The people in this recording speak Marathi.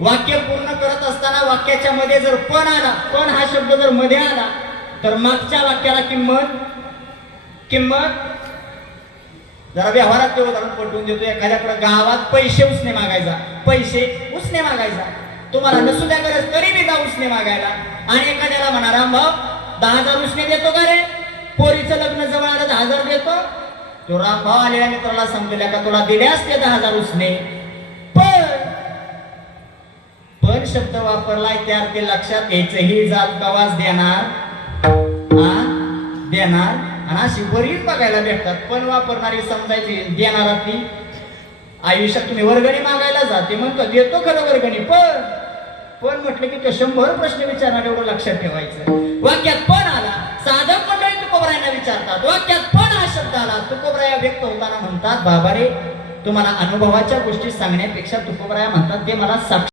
वाक्य पूर्ण करत असताना वाक्याच्या मध्ये जर पण आला, पण हा शब्द जर मध्ये आला तर मागच्या वाक्याला किंमत जरा व्यवहारात ते उदाहरण पटवून देतो. एखाद्याकडे गावात पैसे उसने मागायचा, तुम्हाला नसू द्या गरज तरी मी जा उसने मागायला, आणि एखाद्याला म्हणा रामभाऊ 10,000 उसने देतो का रे, पोरीचं लग्न जवळ आलं 10,000 देतो. तो रामभाऊ आलेल्या मित्राला सांगलेला का तुला दिले असते 10,000 उसने, पण शब्द वापरलाय त्या ते लक्षात घ्यायचं. ही जात कवाच देणार आणि अशी बरीच बघायला भेटतात. पण वापरणारी समजायची देणारा ती आयुष्यात तुम्ही वर्गणी मागायला जाते म्हणतो देतो खरं वर्गणी, पण म्हटलं की ते 100 प्रश्न विचारणार, एवढं लक्षात ठेवायचं. वाक्यात पण आला, साधक मंडळी तुकोबरायांना विचारतात, वाक्यात पण हा शब्द आला, तुकोबराया व्यक्त होताना म्हणतात बाबा रे तुम्हाला अनुभवाच्या गोष्टी सांगण्यापेक्षा तुकोबराया म्हणतात ते मला साक्ष